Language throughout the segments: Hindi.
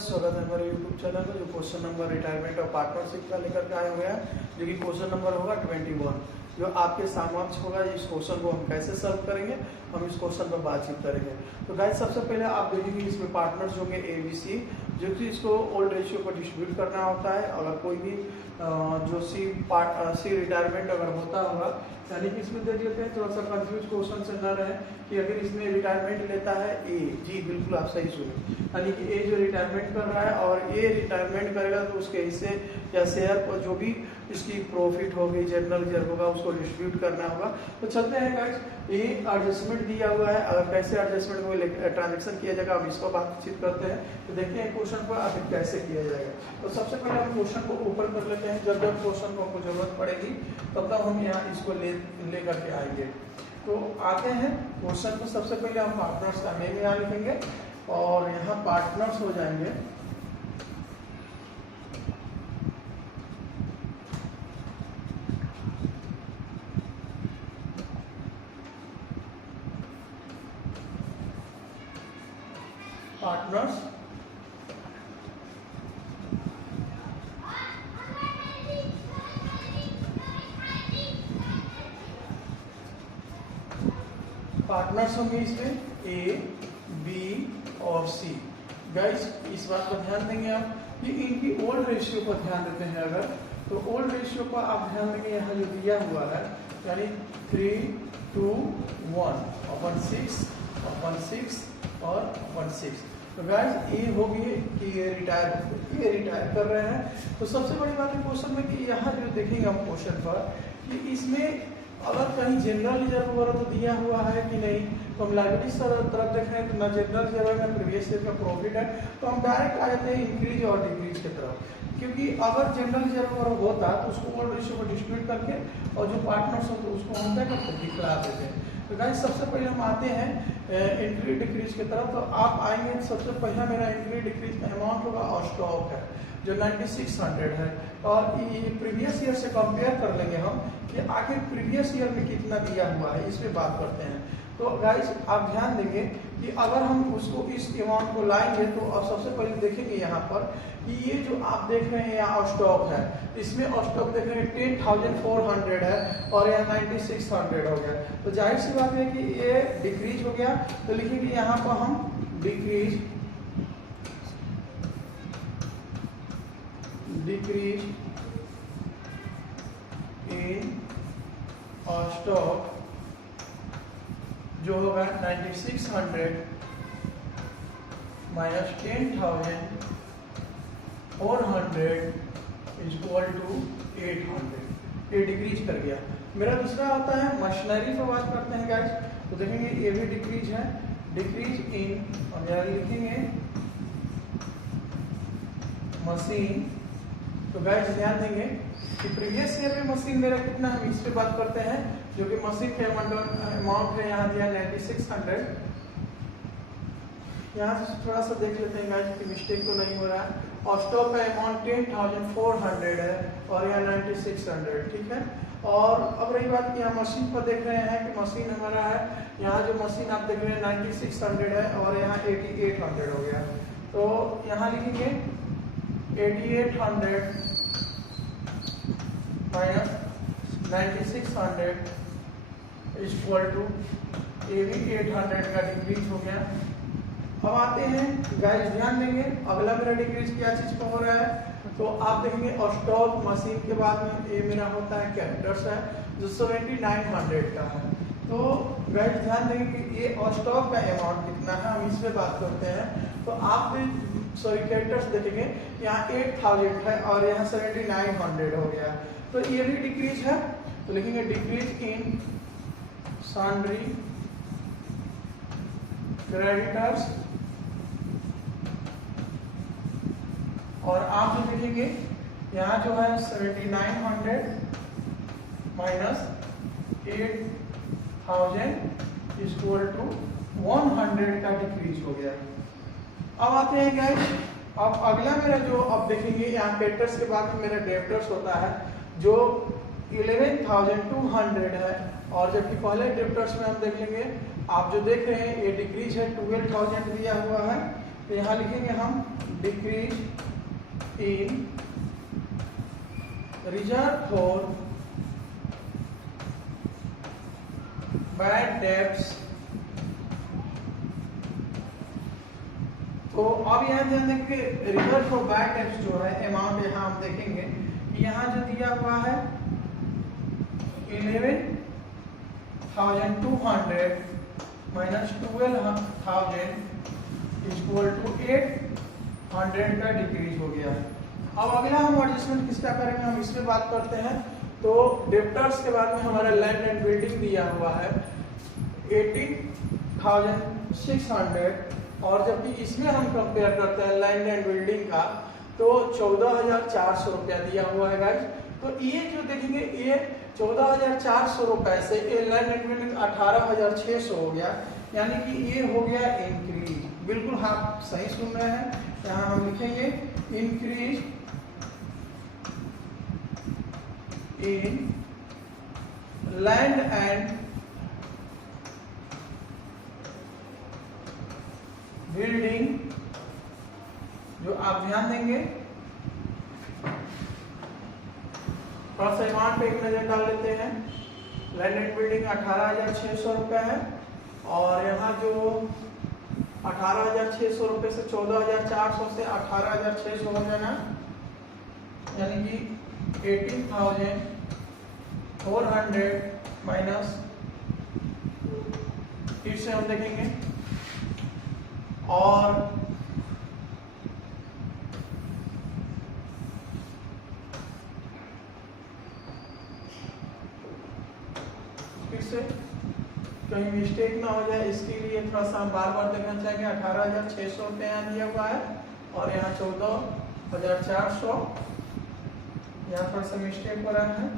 स्वागत है हमारे YouTube चैनल में। जो क्वेश्चन नंबर रिटायरमेंट और पार्टनरशिप का लेकर के आए हुए हैं, जो कि क्वेश्चन नंबर होगा 21, जो आपके समक्ष होगा। इस क्वेश्चन को हम कैसे सॉल्व करेंगे, हम इस क्वेश्चन पर बातचीत करेंगे। तो गाइस, सबसे पहले आप देखेंगे इसमें पार्टनर्स होंगे ABC, जो कि इसको ओल्ड रेशियो पर डिस्ट्रीब्यूट करना होता है। अगर कोई भी जो सी रिटायरमेंट अगर होता होगा, यानी कि इसमें दे देते हैं, थोड़ा सा कंफ्यूज क्वेश्चन से न रहे कि अगर इसमें रिटायरमेंट लेता है ए, जी बिल्कुल आप सही सुने, यानी कि ए जो रिटायरमेंट कर रहा है और ए रिटायरमेंट करेगा तो उसके हिस्से या शेयर पर जो भी इसकी प्रॉफिट होगी, जनरल रिजर्व होगा, उसको डिस्ट्रीब्यूट करना होगा। तो चलते हैं गाइस, ये एडजस्टमेंट दिया हुआ है, अगर कैसे एडजस्टमेंट को ट्रांजेक्शन किया जाएगा हम इसको बातचीत करते हैं। तो देखते हैं क्वेश्चन को आगे कैसे किया जाएगा। तो सबसे पहले हम क्वेश्चन को ऊपर कर लेते हैं, जब जब क्वेश्चन को हमको जरूरत पड़ेगी तब तक हम यहाँ इसको ले करके आएंगे। तो आते हैं क्वेश्चन को। सबसे पहले हम पार्टनर्स का नेम यहाँ लिखेंगे और यहाँ पार्टनर्स हो जाएंगे पार्टनर्स। पार्टनर्स होंगे इसमें A, B और C। गाइस, इस बात पर ध्यान देंगे आप कि इनकी ओल्ड रेशियो पर ध्यान देते हैं। अगर तो ओल्ड रेशियो पर आप ध्यान देंगे, यहाँ जो दिया हुआ है यानी 3:2:1/6 और 1/6। तो गाइस, ये होगी कि ये रिटायर कर रहे हैं। तो सबसे बड़ी बात है क्वेश्चन में कि यहाँ जो देखेंगे हम क्वेश्चन पर कि इसमें अगर कहीं जनरल रिजर्व वगैरह तो दिया हुआ है कि नहीं, तो हम लाइबिलिटीज तरफ देख रहे हैं तो ना जनरल रिजर्व है ना प्रीवियस ईयर का प्रॉफिट है, तो हम डायरेक्ट आ जाते हैं इंक्रीज और डिक्रीज की तरफ। क्योंकि अगर जनरल रिजर्व वगैरह होता तो उसको ओल्ड रेशियो को डिस्ट्रीब्यूट करके और जो पार्टनर्स होते उसको हम क्या करते हैं, दिखला देते हैं। तो गाइस, सबसे पहले हम आते हैं इंक्रीज डिक्रीज की तरफ। तो आप आएंगे, सबसे पहला मेरा इंक्रीज डिक्रीज का अमाउंट होगा और स्टॉक है जो 9600 है। और ये प्रीवियस ईयर से कंपेयर कर लेंगे हम कि आखिर प्रीवियस ईयर में कितना दिया हुआ है, इस पे बात करते हैं। तो गाइस, आप ध्यान देंगे कि अगर हम उसको इस अमाउंट को लाएंगे तो अब सबसे पहले देखेंगे यहाँ पर कि ये जो आप देख रहे हैं यहाँ स्टॉक है, इसमें स्टॉक देख रहे हैं 10,400 है और यहाँ 9600 हो गया। तो जाहिर सी बात है कि ये डिक्रीज हो गया। तो लिखेंगे यहाँ पर हम डिक्रीज इन स्टॉक जो होगा 9600 माइनस 10,400 = 800। ये डिक्रीज कर गया। मेरा दूसरा आता है मशीनरी पर बात करते हैं गाइस। तो देखेंगे ये भी डिक्रीज है, डिक्रीज इन और यहाँ लिखेंगे मशीन। तो गाइस, ध्यान देंगे कि प्रीवियस ईयर में मशीन मेरा कितना, हम इस पे बात करते हैं, जो कि मशीन के अमाउंट है यहाँ दिया 9600। यहाँ से थोड़ा सा देख लेते हैं गाइस कि मिस्टेक तो नहीं हो रहा है। और स्टॉक का अमाउंट 10,400 है और यहाँ 9600, ठीक है। और अब रही बात कि यहाँ मशीन पर देख रहे हैं कि मशीन हमारा है, यहाँ जो मशीन आप देख रहे हैं 9600 है और यहाँ 8800 हो गया। तो यहाँ लिखेंगे 8800 माइनस 9600 = ये भी 800 का डिक्रीज हो गया। अब आते हैं गाइस, ध्यान देंगे अगला मेरा डिक्रीज क्या चीज का हो रहा है। तो आप देखेंगे स्टॉक मशीन के बाद में ये मेरा होता है कैरेक्टर्स है जो 7900 का है। तो गाइस, ध्यान देंगे कि ये स्टॉक का अमाउंट कितना है, हम इस पे बात करते हैं। तो आप कैरेक्टर्स देखेंगे यहाँ 8000 है और यहाँ 7900 हो गया। तो ये भी डिक्रीज है। तो लिखेंगे डिक्रीज इन सन्ड्री क्रेडिटर्स। और आप जो देखेंगे यहाँ जो है 7900 माइनस 8000 = 100 का डिक्रीज हो गया। अब आते हैं गाइस, अब अगला मेरा जो अब देखेंगे यहाँ क्रेडिटर्स के बाद में मेरा डेब्टर्स होता है जो 11,200 है। और जबकि पहले डेब्टर्स में हम देख लेंगे, आप जो देख रहे हैं ये डिक्रीज है, 12,000 दिया हुआ है, तो यहाँ लिखेंगे हम decrease in reserve for bad debts. तो अब यहाँ ध्यान दें कि रिजर्व फॉर बैड डेब्ट्स जो है अमाउंट यहाँ हम देखेंगे कि यहाँ जो दिया हुआ है 11,200 माइनस 12,000 इक्वल टू 800 का डिक्रीज हो गया है। अब अगला हम एडजस्टमेंट किसका करेंगे, हम इसमें बात करते हैं। तो डेप्टर्स के बाद में हमारा लैंड एंड बिल्डिंग दिया हुआ है 18,600 और जबकि इसमें हम कंपेयर करते हैं लैंड एंड बिल्डिंग का तो 14,400 रुपया दिया हुआ है गाइस। तो ये जो देखेंगे ये 14,400 रुपए से ये लैंड एंड बिल्डिंग 18,600 हो गया, यानी कि ये हो गया इंक्रीज। बिल्कुल आप सही सुन रहे हैं। यहाँ हम लिखेंगे increase in land and building, जो आप ध्यान देंगे थोड़ा सा अमाउंट पे एक नजर डाल लेते हैं। लैंड एंड बिल्डिंग 18,600 रुपए है और यहाँ जो 18,600 रुपए से 14,400 से 18,600 हो जाना, यानी कि 18,400 माइनस, फिर से हम देखेंगे और फिर से कहीं मिस्टेक ना हो जाए इसके लिए थोड़ा सा हम बार बार देखना चाहेंगे। 18,600 रुपये यहाँ दिया हुआ है और यहाँ 14,400, यहाँ थोड़ा सा मिस्टेक हो रहा है।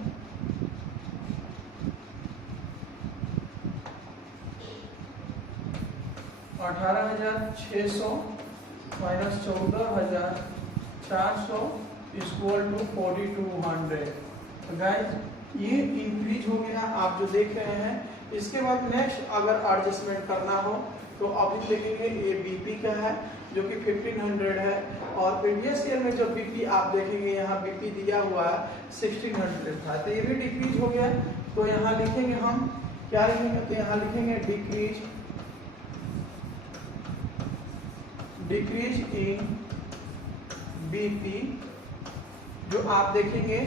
$18,600 माइनस 14,400 इक्वल टू 4,200। तो गाइस ये इंक्रीज हो गया आप जो देख रहे हैं। इसके बाद नेक्स्ट अगर एडजस्टमेंट करना हो तो अभी देखेंगे ये बीपी का है जो कि 1500 है और प्रीवियस ईयर में जो बीपी आप देखेंगे यहाँ बीपी दिया हुआ है 1600 था, तो ये भी डिक्रीज हो गया। तो यहाँ लिखेंगे हम क्या लिखेंगे, तो यहाँ लिखेंगे डिक्रीज इन बीपी, जो आप देखेंगे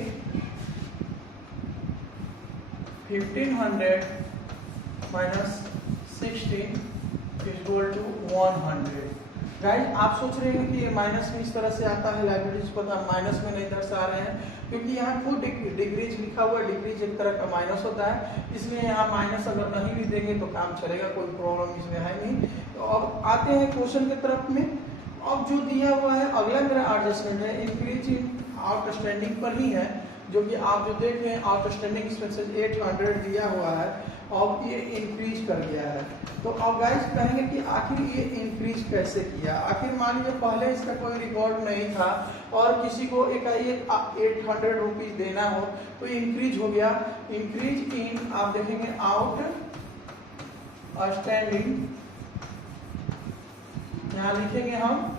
1500 माइनस 16 इक्वल टू 100। गाइस आप सोच रहे हैं कि ये माइनस में इस तरह से आता है लाइबिलिटीज को, तो हम माइनस में नहीं दर्शा रहे हैं क्योंकि यहाँ खुद डिक्रीज लिखा हुआ है। डिक्रीज एक तरह का माइनस होता है, इसलिए यहाँ माइनस अगर नहीं भी देंगे तो काम चलेगा, कोई प्रॉब्लम इसमें है नहीं। तो अब आते हैं क्वेश्चन की तरफ में। अब जो दिया हुआ है अगला मेरा एडजस्टमेंट है इंक्रीज इन आउटस्टैंडिंग पर ही है, जो कि आप जो देख रहे हैं आउटस्टैंडिंग एक्सपेंसेस 800 दिया हुआ है और ये इंक्रीज कर गया है। तो अब गाइस कहेंगे कि आखिर ये इंक्रीज कैसे किया। आखिर मान लीजिए पहले इसका कोई रिकॉर्ड नहीं था और किसी को एक 800 रुपीज देना हो तो इंक्रीज हो गया। इंक्रीज इन आप देखेंगे आउटस्टैंडिंग, यहाँ लिखेंगे हम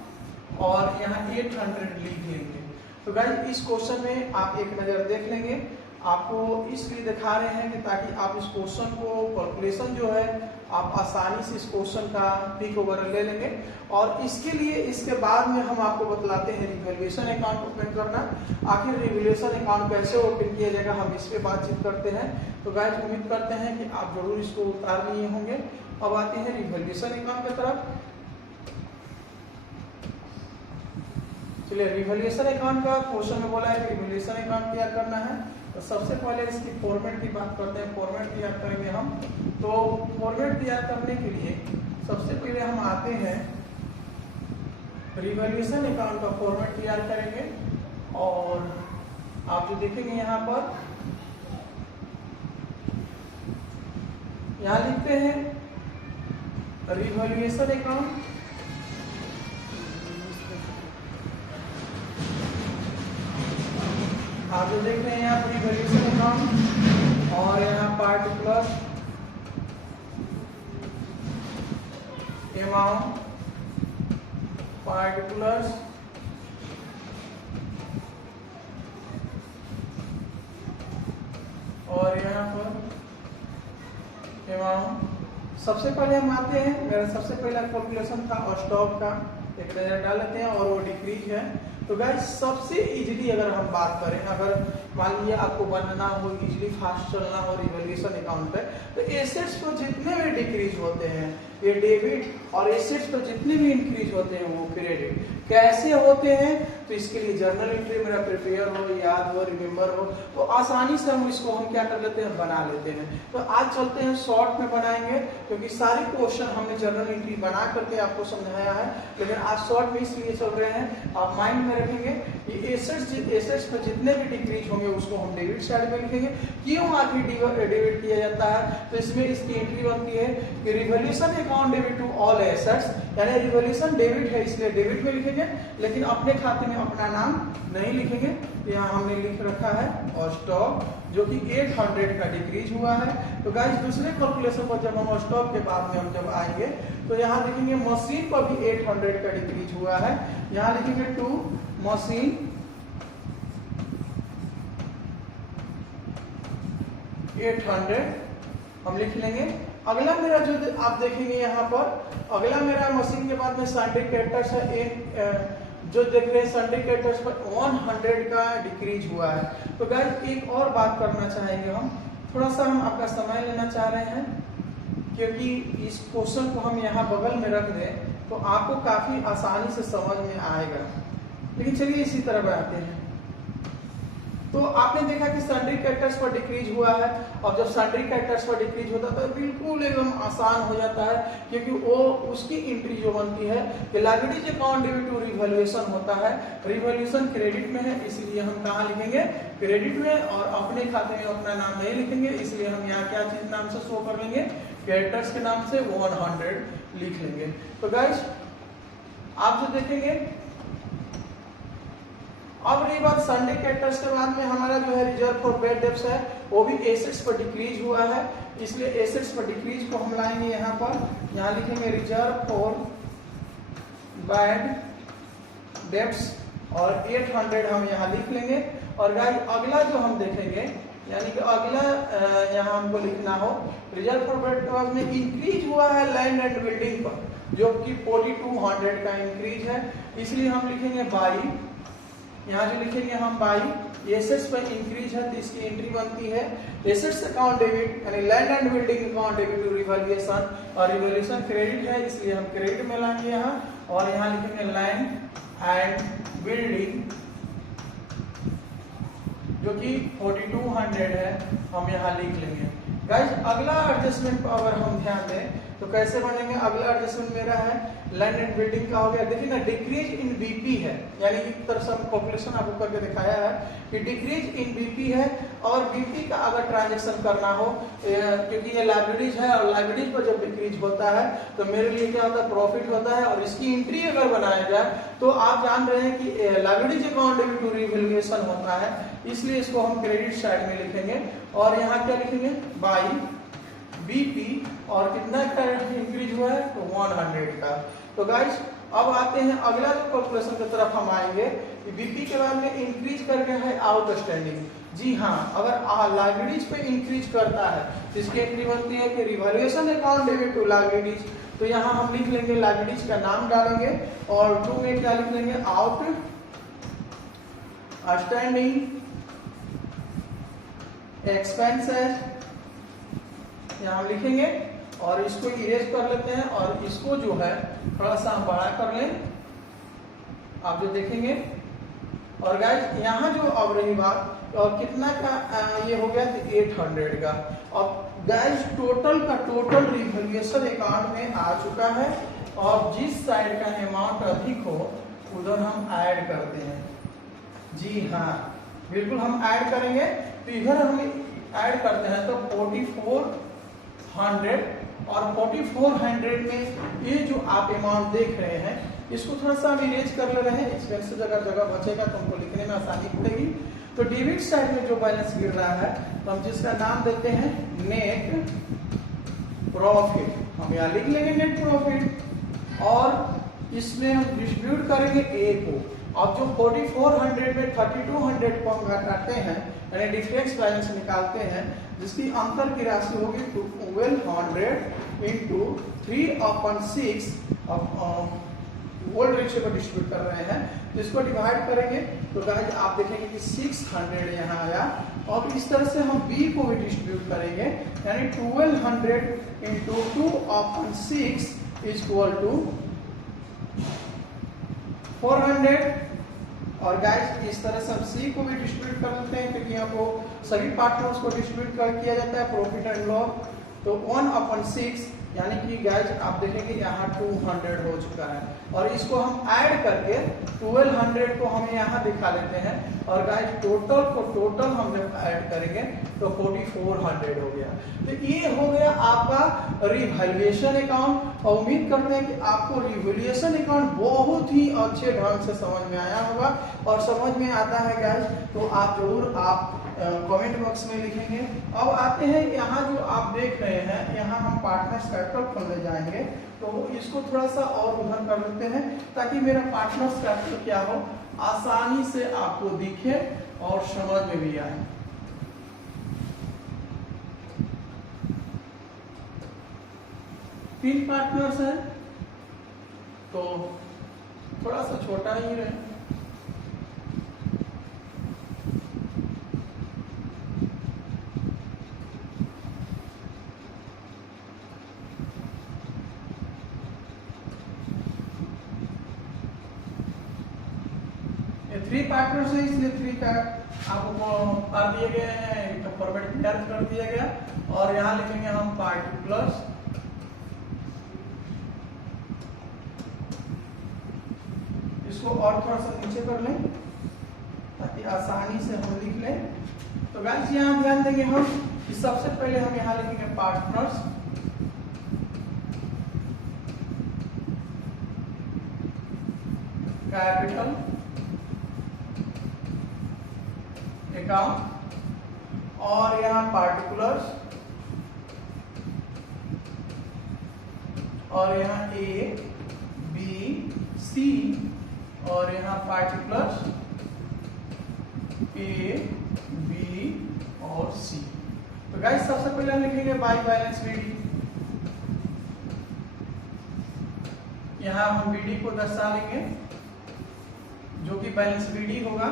और यहाँ 800 लिख लेंगे। तो गाइस इस क्वेश्चन में आप एक नजर देख लेंगे, आपको इसलिए दिखा रहे हैं कि ताकि आप इस क्वेश्चन को कैलकुलेशन जो है आप आसानी से इस क्वेश्चन का टिक वगैरह ले लेंगे। और इसके लिए इसके बाद में हम आपको बतलाते हैं रिवैल्यूएशन अकाउंट ओपन करना। आखिर रिवैल्यूएशन अकाउंट कैसे ओपन किया जाएगा हम इस पे बातचीत करते हैं। तो गाइस उम्मीद करते हैं कि आप जरूर इसको उतार लिए होंगे। अब आते हैं रिवैल्यूएशन अकाउंट की तरफ। चलिए रिवैल्यूएशन अकाउंट का क्वेश्चन में बोला है कि रिवैल्यूएशन अकाउंट तैयार करना है, तो सबसे पहले इसकी फॉर्मेट की बात करते हैं। फॉर्मेट तैयार करेंगे हम। तो फॉर्मेट तैयार करने के लिए सबसे पहले हम आते हैं रिवैल्यूएशन अकाउंट का फॉर्मेट तैयार करेंगे और आप जो देखेंगे यहाँ पर यहाँ लिखते हैं रिवैल्यूएशन अकाउंट, आप जो देख रहे हैं यहाँ पर रिवैल्यूएशन अकाउंट और यहाँ पार्टिकुलर अमाउंट पार्टिकुलर्स और यहाँ पर अमाउंट। सबसे पहले हम आते हैं, मेरा सबसे पहला कैलकुलेशन था स्टॉक का, एक नजर डाल लेते हैं और वो डिक्रीज है। तो गाइस सबसे इजीली अगर हम बात करें, अगर मान लीजिए आपको बनना हो, इजीली फास्ट चलना हो रिवैल्यूएशन अकाउंट पे, तो एसेट्स पर जितने भी डिक्रीज होते हैं ये डेबिट और एसेट्स पर जितने भी इंक्रीज होते हैं वो क्रेडिट। कैसे होते हैं? तो इसके लिए जर्नल एंट्री मेरा प्रिपेयर हो, याद हो, रिमेम्बर हो, तो आसानी से हम इसको हम क्या कर लेते हैं, बना लेते हैं। तो आज चलते हैं शॉर्ट में बनाएंगे, क्योंकि सारे क्वेश्चन हमने जर्नल एंट्री बना करके आपको समझाया है, लेकिन आज शॉर्ट में इसलिए चल रहे हैं, आप माइंड में रखेंगे ये एसेट्स पर जितने भी डिक्रीज होंगे उसको हम डेबिट साइड में लिखेंगे। क्यों आखिर डेबिट किया जाता है? तो इसमें इसकी एंट्री बनती है कि revaluation account debit to all assets, यानी रिवॉल्यूशन डेबिट है इसलिए डेबिट में लिखेंगे, लेकिन अपने खाते में अपना नाम नहीं लिखेंगे। यहाँ हमने लिख रखा है और स्टॉक जो कि 800 का डिक्रीज हुआ है। तो गाइस दूसरे कैलकुलेशन पर जब हम स्टॉक के बाद में हम जब आएंगे तो यहाँ देखेंगे मशीन पर भी 800 का डिक्रीज हुआ है। यहाँ लिखेंगे टू मशीन 800 हम लिख लेंगे। अगला मेरा जो आप देखेंगे यहाँ पर अगला मेरा मशीन के बाद में सन्डे कैरेक्टर्स है, जो देख रहे हैं सन्डे कैरेक्टर्स पर 100 का डिक्रीज हुआ है। तो गाइस एक और बात करना चाहेंगे, हम थोड़ा सा हम आपका समय लेना चाह रहे हैं, क्योंकि इस क्वेश्चन को हम यहाँ बगल में रख दें तो आपको काफी आसानी से समझ में आएगा। लेकिन चलिए इसी तरह बनाते हैं। तो आपने देखा कि सन्डे कैरेक्टर्स पर डिक्रीज हुआ है, और जब सन्डे कैरेक्टर्स पर डिक्रीज होता है तो बिल्कुल एकदम आसान हो जाता है, क्योंकि वो उसकी एंट्री जो बनती है कि liabilities account debit to revaluation होता है। रिवैल्यूएशन क्रेडिट में है, इसलिए हम कहाँ लिखेंगे, क्रेडिट में, और अपने खाते में अपना नाम नहीं लिखेंगे, इसलिए हम यहाँ क्या चीज नाम से शो कर लेंगे, कैरेक्टर्स के नाम से 100 लिख लेंगे। तो गाइस आप जो देखेंगे, अब रही बात सन्डे कैरेक्टर्स के बाद में हमारा जो है रिजर्व फॉर बैड डेब्ट्स है, वो भी एसेट्स पर डिक्रीज हुआ है, इसलिए एसेट्स पर डिक्रीज को हम लाएंगे यहाँ पर। यहाँ लिखेंगे रिजर्व फॉर बैड डेब्ट्स और 800 हम यहाँ लिख लेंगे। और गाइस अगला जो हम देखेंगे, यानी कि अगला यहाँ हमको लिखना हो, रिजर्व फॉर बैड डेब्ट्स में इंक्रीज हुआ है लैंड एंड बिल्डिंग पर, जो कि 4200 का इंक्रीज है, इसलिए हम लिखेंगे बाई। यहाँ जो लिखेंगे हम बाई एसेट्स पर इंक्रीज है, तो इसकी एंट्री बनती है एसेट्स अकाउंट डेबिट, यानी land and building account debit to revaluation, और रिवैल्यूएशन क्रेडिट है इसलिए हम क्रेडिट में लाएंगे यहाँ, और यहाँ लिखेंगे लैंड एंड बिल्डिंग जो कि 4200 है, हम यहाँ लिख लेंगे। गाइस अगला एडजस्टमेंट पर अगर हम ध्यान दें तो कैसे बनेंगे, अगला एडजस्टमेंट मेरा है लैंड एंड बिल्डिंग का हो गया। देखिए ना डिक्रीज इन बीपी है, यानी एक तरह से हम कैलकुलेशन आपको करके दिखाया है कि डिक्रीज इन बीपी है, और बीपी का अगर ट्रांजैक्शन करना हो, क्योंकि ये लायबिलिटीज है और लायबिलिटीज पर जब डिक्रीज होता है तो मेरे लिए क्या होता है, प्रॉफिट होता है, और इसकी एंट्री अगर बनाया जाए तो आप जान रहे हैं कि liabilities account debit to revaluation होता है, इसलिए इसको हम क्रेडिट साइड में लिखेंगे। और यहाँ क्या लिखेंगे, बाई बीपी, और कितना का इंक्रीज हुआ है, तो 100 का। तो गाइस अब आते हैं अगला जो कैलकुलेशन की तरफ हम आएंगे, बीपी के बाद में इंक्रीज करके है आउटस्टैंडिंग। जी हाँ, अगर लायबिलिटीज पे इंक्रीज करता है तो इसकी एंट्री बनती है कि revaluation account debit to liabilities. तो यहाँ हम लिख लेंगे लायबिलिटीज का नाम डालेंगे, और टू में क्या लिख लेंगे, आउट स्टैंडिंग एक्सपेंसेस यहाँ लिखेंगे, और इसको इरेज कर लेते हैं, और इसको जो है थोड़ा सा हम बड़ा कर लें, आप जो देखेंगे। और गाइस यहाँ जो अब रही बात, और कितना का ये हो गया 800 का। अब गाइस टोटल का टोटल रिवैल्यूएशन अकाउंट में आ चुका है, और जिस साइड का अमाउंट अधिक हो उधर हम ऐड करते हैं। जी हाँ बिल्कुल हम ऐड करेंगे, तो इधर हम ऐड करते हैं तो 4400, और 4400 में ये जो आप अमाउंट देख रहे हैं इसको थोड़ा सा हम इरेज कर ले रहे हैं, एक्सपेंस जगह जगह बचेगा तो हमको लिखने में आसानी पड़ेगी। तो डेबिट साइड में जो बैलेंस गिर रहा है तो हम जिसका नाम देते हैं नेट प्रॉफिट, हम यहाँ लिख लेंगे नेट प्रॉफिट। और इसमें हम डिस्ट्रीब्यूट करेंगे ए को। अब जो 4400 में 3200 को हम घटाते हैं यानी डिफरेंस बैलेंस निकालते हैं, जिसकी अंतर की राशि होगी 1200 इंटू 3/6। वोल्ट रेशियो को डिस्ट्रीब्यूट कर रहे हैं तो इसको डिवाइड करेंगे तो गाइस आप देखेंगे कि 600 यहाँ आया। और इस तरह से हम बी को भी डिस्ट्रीब्यूट करेंगे यानी 1200 इंटू 2/6 इक्वल टू 400। और गाइस इस तरह से हम सी को भी डिस्ट्रीब्यूट कर लेते हैं क्योंकि यहाँ को सभी पार्टनर्स को डिस्ट्रीब्यूट किया जाता है प्रॉफिट एंड लॉस। तो 1/6 यानी कि गाइस आप देखेंगे यहाँ 200 हो चुका है। और इसको हम ऐड करके 1200 को हम यहाँ दिखा लेते हैं और गाइस टोटल हम जब ऐड करेंगे तो 4400 हो गया। तो ये हो गया आपका रिवैल्यूएशन अकाउंट। और उम्मीद करते हैं कि आपको रिवैल्यूएशन अकाउंट बहुत ही अच्छे ढंग से समझ में आया होगा। और समझ में आता है गाइस तो आप जरूर आप कमेंट बॉक्स में लिखेंगे। अब आते हैं यहाँ जो आप देख रहे हैं, यहाँ हम पार्टनर्स कैपिटल खोलने जाएंगे तो इसको थोड़ा सा और उधर कर लेते हैं ताकि मेरा पार्टनर्स कैपिटल क्या हो आसानी से आपको दिखे और समझ में भी आए। तीन पार्टनर्स हैं तो थोड़ा सा छोटा ही रहे। थ्री पार्टनर्स है इसलिए 3 का आपको कर दिए गए हैं, तो फॉर्मेट क्लियर कर दिया गया। और यहाँ लिखेंगे हम पार्टिकुलर्स इसको और थोड़ा सा नीचे कर लें ताकि आसानी से हम लिख लें। तो गाइस यहाँ ध्यान देंगे हम कि सबसे पहले हम यहाँ लिखेंगे पार्टनर्स कैपिटल अकाउंट और यहाँ पार्टिकुलर्स और यहाँ ए बी सी और यहाँ पार्टिकुलर्स ए बी और सी। तो गाइस सबसे पहले हम लिखेंगे बाई बैलेंस बीडी। यहाँ हम बीडी को दर्शा लेंगे जो कि बैलेंस बीडी होगा।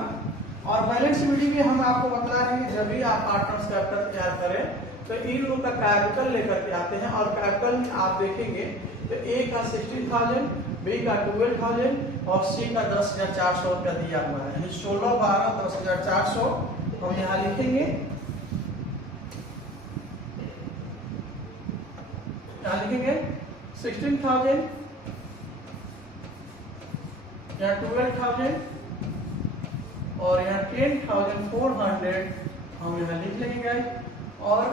और बैलेंस बीडी में हम आपको बता रहे हैं जब भी आप पार्टनर्स कैपिटल तैयार करें तो इन लोगों का कैपिटल लेकर के आते हैं। और कैपिटल में आप देखेंगे तो ए का 16,000, बी का 12,000 और सी का 10,400 रुपया दिया हुआ है, यानी 16, 12, 10,400 हम यहाँ लिखेंगे। यहाँ लिखेंगे 16,000 यहाँ 12,000 और यहाँ 10,400 हम यहाँ लिख लेंगे। और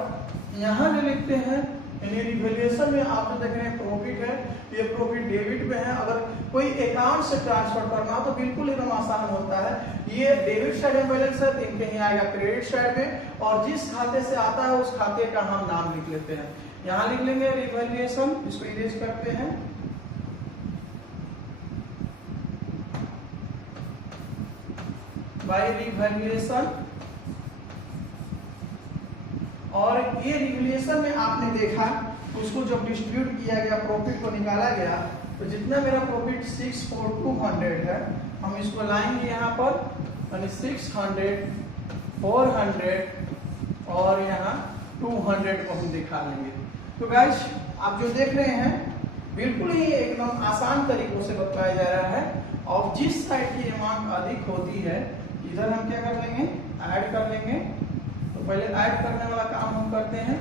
यहाँ जो लिखते हैं यानी रिवैल्यूएशन में आप जो देख रहे हैं प्रॉफिट है, ये प्रॉफिट डेबिट में है। अगर कोई अकाउंट से ट्रांसफर करना हो तो बिल्कुल एकदम आसान होता है। ये डेबिट साइड में बैलेंस है तो इनके यहाँ आएगा क्रेडिट साइड में, और जिस खाते से आता है उस खाते का हम नाम लिख लेते हैं। यहाँ लिख लेंगे रिवैल्यूएशन, इसको इरेज करते हैं। By revaluation. और ये रिवैल्यूएशन में आपने देखा उसको जब डिस्ट्रीब्यूट किया गया प्रॉफिट को निकाला गया तो जितना मेरा प्रॉफिट 64200 है हम इसको लाएंगे यहाँ पर, यानी 600, 400 और यहाँ 200 को हम दिखा लेंगे। तो गाइस आप जो देख रहे हैं बिल्कुल ही एकदम आसान तरीकों से बताया जा रहा है। और जिस साइड की अमाउंट अधिक होती है इधर हम क्या कर लेंगे, ऐड कर लेंगे। तो पहले ऐड करने वाला काम हम करते हैं।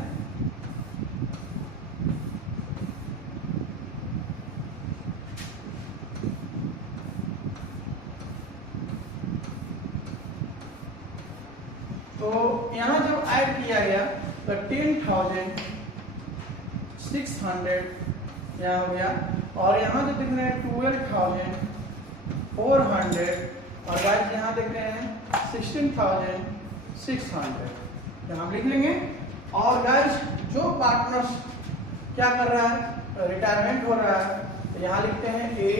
तो यहाँ जब ऐड किया गया तो 10,600 यहाँ हो गया। और यहाँ जो दिख रहे हैं 12,400 और गाइस यहाँ देख रहे हैं 16,600 यहाँ हम लिख लेंगे। और गाइस जो पार्टनर्स क्या कर रहा है, रिटायरमेंट हो रहा है, तो यहाँ लिखते हैं ए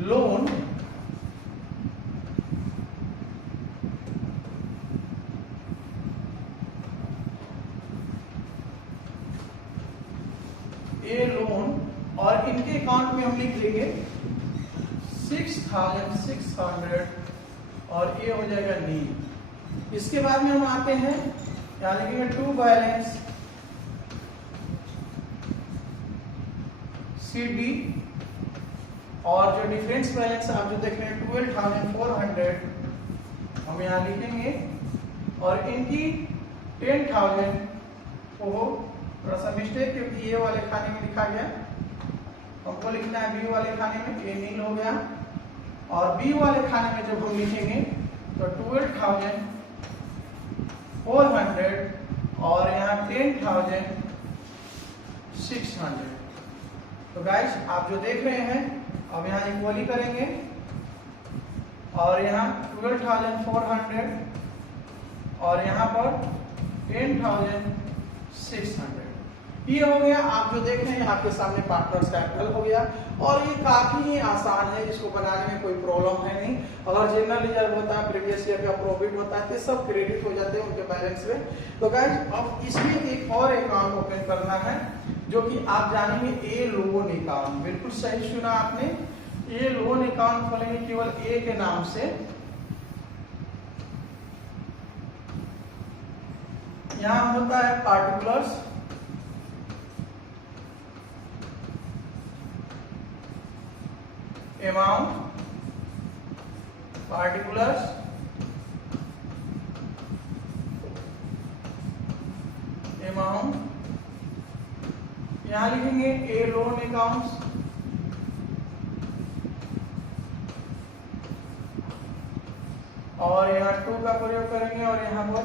लोन ए लोन, और इनके अकाउंट में हम लिख लेंगे 6,600 और ये हो जाएगा नील। इसके बाद में हम आते हैं, यहाँ लिखेंगे टू बैलेंस CD, और जो डिफरेंस बैलेंस आप जो देख रहे हैं 12,400 हम यहाँ लिखेंगे, और इनकी 10,000 वो थोड़ा सा मिस्टेक क्योंकि ये वाले खाने में लिखा गया, हमको लिखना है बी वाले खाने में, ये नील हो गया, और बी वाले खाने में जब हम लिखेंगे तो 12,400 और यहाँ 10,600। तो गाइस आप जो देख रहे हैं, अब यहाँ इक्वली करेंगे और यहाँ 12,400 और यहाँ पर 10,600। ये हो गया, आप जो देख रहे हैं आपके सामने पार्टनर्स कैपिटल हो गया, और ये काफी ही आसान है, इसको बनाने में कोई प्रॉब्लम है नहीं। अगर जनरल रिजर्व होता है, प्रीवियस ईयर का प्रॉफिट होता है, तो सब क्रेडिट हो जाते हैं उनके बैलेंस में। तो गाइस अब इसमें एक और अकाउंट ओपन करना है, जो कि आप जानेंगे ए लोन अकाउंट। बिल्कुल सही सुना आपने, ए लोन अकाउंट खोलेंगे केवल ए के नाम से। यहाँ होता है पार्टिकुलर्स, अमाउंट, पार्टिकुलर्स, अमाउंट, यहां लिखेंगे ए लोन अकाउंट्स, और यहाँ 2 का प्रयोग करेंगे और यहाँ पर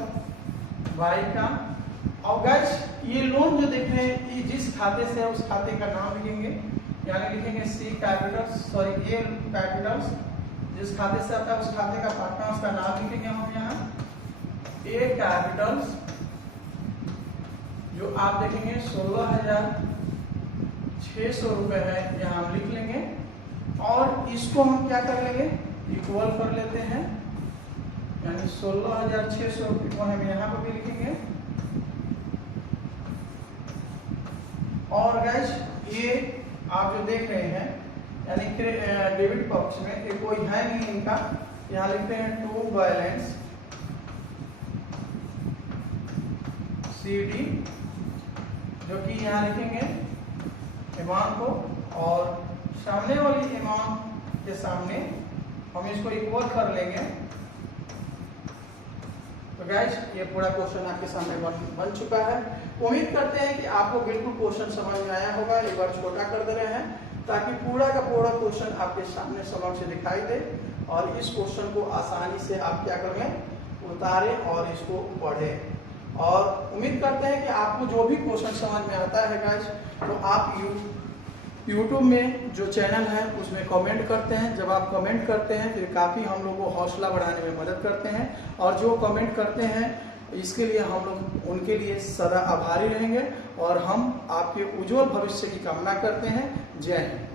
वाई का। और गाइस ये लोन जो देख रहे हैं, ये जिस खाते से है उस खाते का नाम लिखेंगे, यानी लिखेंगे सी कैपिटल्स, सॉरी ए कैपिटल्स, जिस खाते से आता है उस खाते का पार्टनर्स का नाम लिखेंगे हम यहाँ ए कैपिटल्स, जो आप देखेंगे 16,600 रुपए है, यहाँ हम लिख लेंगे, और इसको हम क्या कर लेंगे, इक्वल कर लेते हैं, यानी 16,600 रुपये को हम यहाँ पर भी लिखेंगे। और गाइस ये आप जो देख रहे हैं, यानी डेबिट पक्ष में ये कोई है नहीं इनका, यहाँ लिखते हैं टू बैलेंस CD, जो कि यहाँ लिखेंगे अमाउंट को, और सामने वाली अमाउंट के सामने हम इसको इक्वल कर लेंगे। तो गाइस ये पूरा क्वेश्चन आपके सामने बन चुका है। उम्मीद करते हैं कि आपको बिल्कुल क्वेश्चन समझ में आया होगा। एक बार छोटा कर दे रहे हैं ताकि पूरा का पूरा क्वेश्चन आपके सामने समझ से दिखाई दे, और इस क्वेश्चन को आसानी से आप क्या कर लें, उतारें और इसको पढ़ें। और उम्मीद करते हैं कि आपको जो भी क्वेश्चन समझ में आता है गाइस, तो आप यूट्यूब में जो चैनल है उसमें कमेंट करते हैं। जब आप कमेंट करते हैं फिर काफ़ी हम लोग को हौसला बढ़ाने में मदद करते हैं, और जो कमेंट करते हैं इसके लिए हम लोग उनके लिए सदा आभारी रहेंगे, और हम आपके उज्जवल भविष्य की कामना करते हैं। जय हिंद।